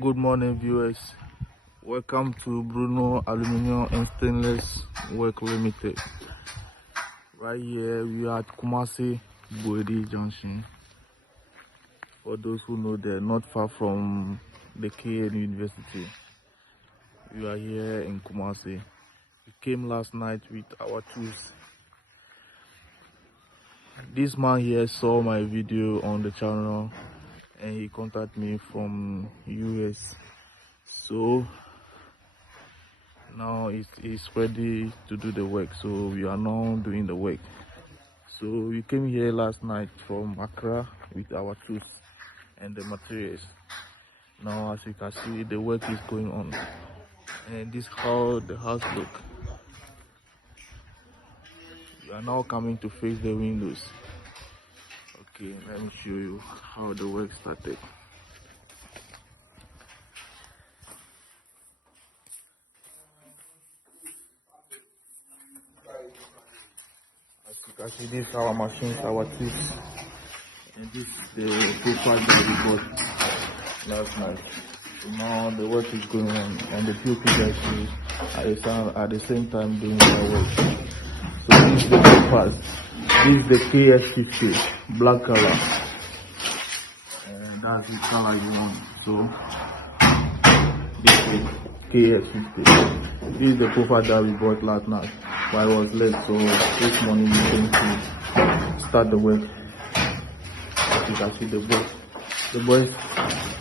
Good morning, viewers. Welcome to Bruno Aluminium and Stainless Work Limited. Right here, we are at Kumasi Boedi Junction. For those who know, they're not far from the KN University. We are here in Kumasi. We came last night with our tools. This man here saw my video on the channel and he contacted me from US. So now it's ready to do the work, so we are now doing the work. So we came here last night from Accra with our tools and the materials. Now as you can see, the work is going on, and this is how the house look. We are now coming to face the windows. Okay, let me show you how the work started. As you can see, this is our machines, our tools, and this is the profile that we got last night. So now the work is going on, and the POP guys at the same time doing their work. So this is the profile. This is the KS50 black color, and that's the color you want. So this is KS50. This is the profile that we bought last night, but I was late, so this morning we came to start the work. As you can see, the boys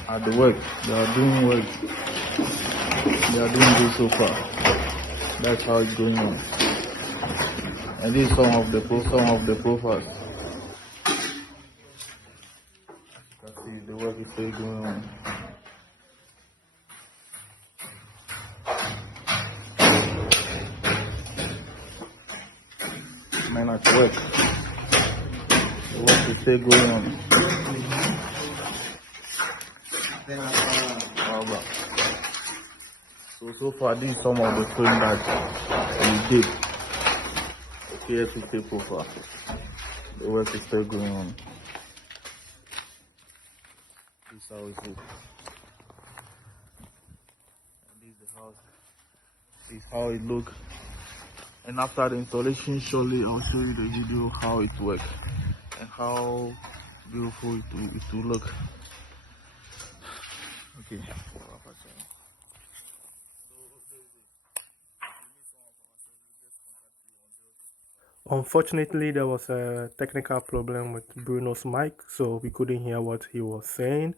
at the work. They are doing work. They are doing good so far. That's how it's going on. And this is some of the profiles. You can see the work is still going on. Men at work. The work is still going on. So far, this is some of the frame that we did. Okay, KS50 profile. The work is still going on. This is how it looks. And this is the house. This is how it looks. And after the installation, surely I'll show you the video how it works and how beautiful it will look. Okay. Unfortunately, there was a technical problem with Bruno's mic, so we couldn't hear what he was saying.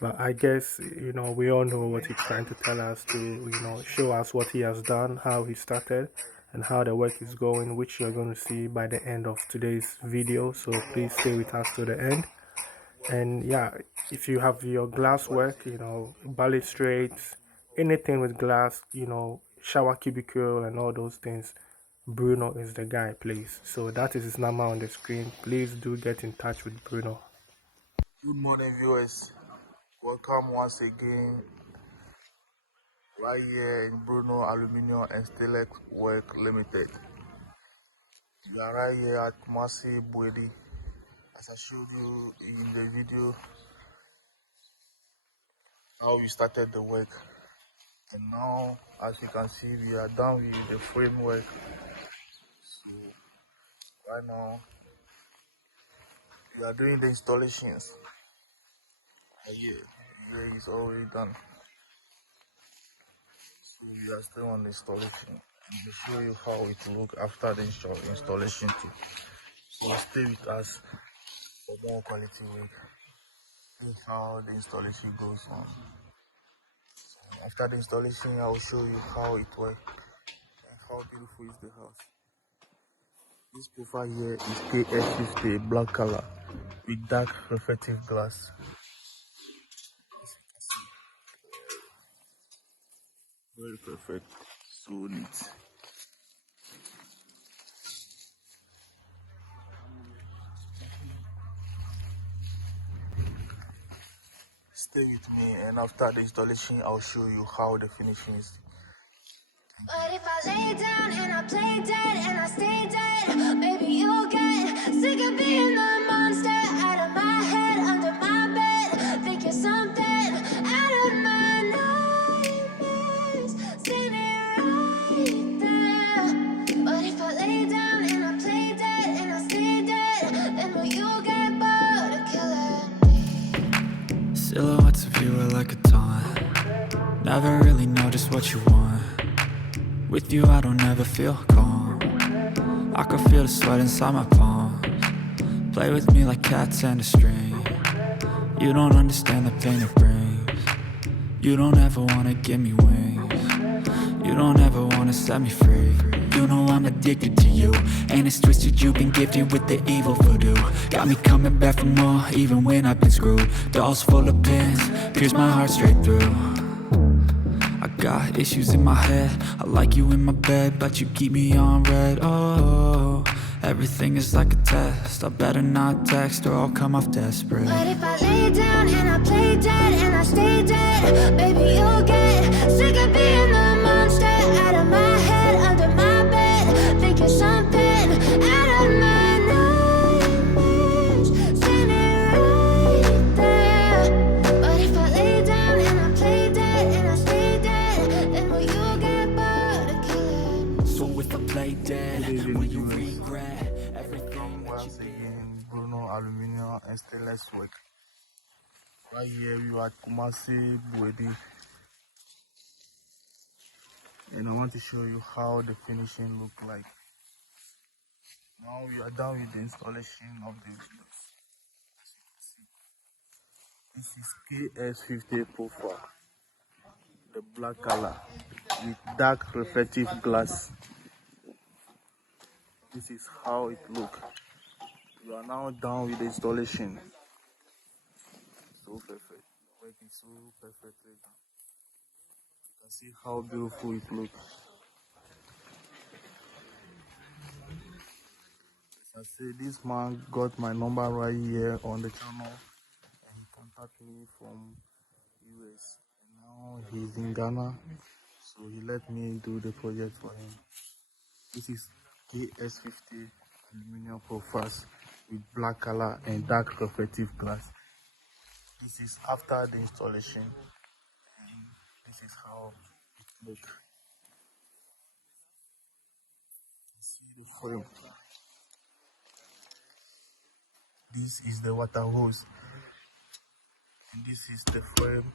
But I guess, we all know what he's trying to tell us to, show us what he has done, how he started, and how the work is going, which you're going to see by the end of today's video. So please stay with us to the end. And yeah, if you have your glass work, balustrades, anything with glass, shower cubicle and all those things, Bruno is the guy, please. So that is his number on the screen. Please do get in touch with Bruno. Good morning, viewers. Welcome once again right here in Bruno Aluminium and Stainless Work Limited. We are right here at Kumasi Boedi. As I showed you in the video how we started the work, and now as you can see, we are done with the framework. So right now we are doing the installations. Here is already done. So we are still on the installation. I'll show you how it will look after the installation too. So stay with us for more quality work. See how the installation goes on. So after the installation, I will show you how it works and how beautiful is the house. This profile here is KS50 black color with dark reflective glass. Very perfect, so neat. Stay with me, and after the installation I'll show you how the finishing is. But if I lay down and I play dead and I stay dead, maybe you'll get sick of being the monster out of my head, under my bed, thinking something out of my Silhouettes of you are like a taunt. Never really know just what you want. With you I don't ever feel calm. I can feel the sweat inside my palms. Play with me like cats and a string. You don't understand the pain it brings. You don't ever wanna give me wings. You don't ever wanna set me free. You know I'm addicted to you, and it's twisted you've been gifted with the evil voodoo. Got me coming back for more, even when I've been screwed. Dolls full of pins, pierce my heart straight through. I got issues in my head, I like you in my bed, but you keep me on red. Oh, everything is like a test. I better not text or I'll come off desperate. But if I lay down and I play dead and I stay dead, baby, you'll get sick of being the monster out of my head, under my bed, thinking something out of my nightmares, standing right there. But if I lay down and I play dead and I stay dead, then will you get bored of killing? So if I play dead, will you regret everything that you Once again, Bruno Aluminium and Stainless Work. Right here, we are at Kumasi Buedi, and I want to show you how the finishing look like. Now we are done with the installation of the windows. As you can see, this is KS50 profile, the black color with dark reflective glass. This is how it looks. We are now done with the installation. So perfect. The work is so perfectly done. You can see how beautiful it looks. As I say, this man got my number right here on the channel, and he contacted me from US. And now he's in Ghana, so he let me do the project for him. This is KS50 aluminum profiles with black color and dark reflective glass. This is after the installation, and this is how it looks. See the frame. This is the water hose, and this is the frame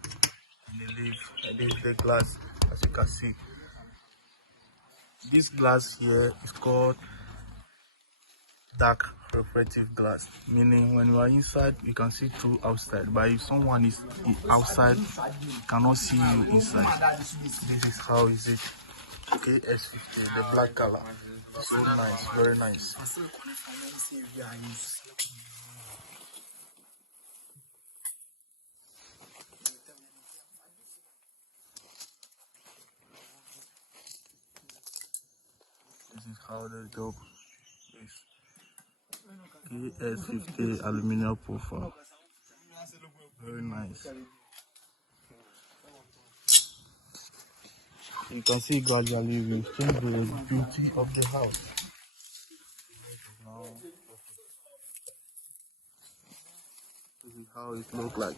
and the leaf, and this is the glass. As you can see, this glass here is called dark reflective glass, meaning when you are inside you can see through outside, but if someone is outside you cannot see you inside. This is how is it. KS50, the black color, so nice, very nice. This is how the job is. KS50 aluminum profile, very nice. You can see gradually we change the beauty of the house. Now, this is how it looks like.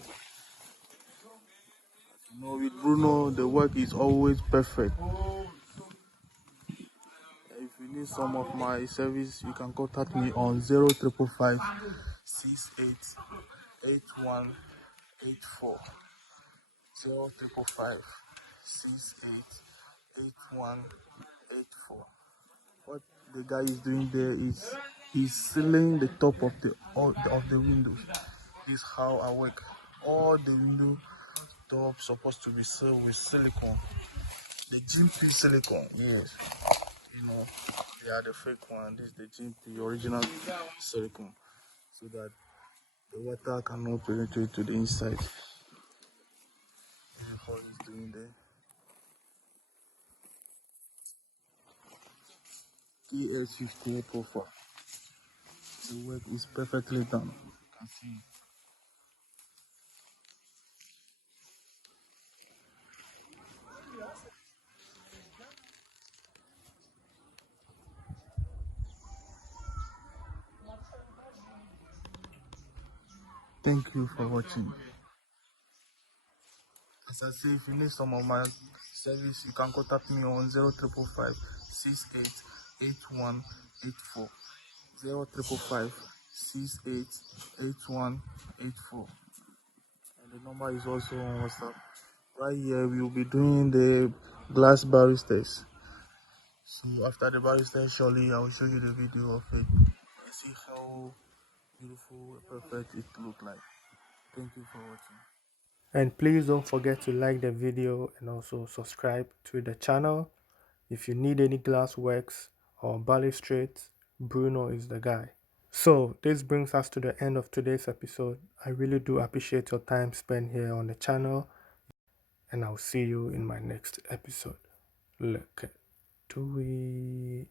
You know, with Bruno, the work is always perfect. If you need some of my service, you can contact me on 0555 688184. 0555 688184. What the guy is doing there is he's sealing the top of the windows. This is how I work. All the window top supposed to be sealed with silicone. The G.P.G silicone, yes. You know, they are the fake one. This is the G.P.G original silicone, so that the water cannot penetrate to the inside. This is how he's doing there. KS50 profile. The work is perfectly done. You can see. Thank you for watching. As I say, if you need some of my service, you can contact me on 0555 688184. 0555 688184. The number is also on WhatsApp. Right here, we will be doing the glass balustrades. So after the balustrades, surely I will show you the video of it and see how beautiful and perfect it look like. Thank you for watching. And please don't forget to like the video and also subscribe to the channel. If you need any glass works or balustrades, Bruno is the guy. So this brings us to the end of today's episode. I really do appreciate your time spent here on the channel, and I'll see you in my next episode. Look at do we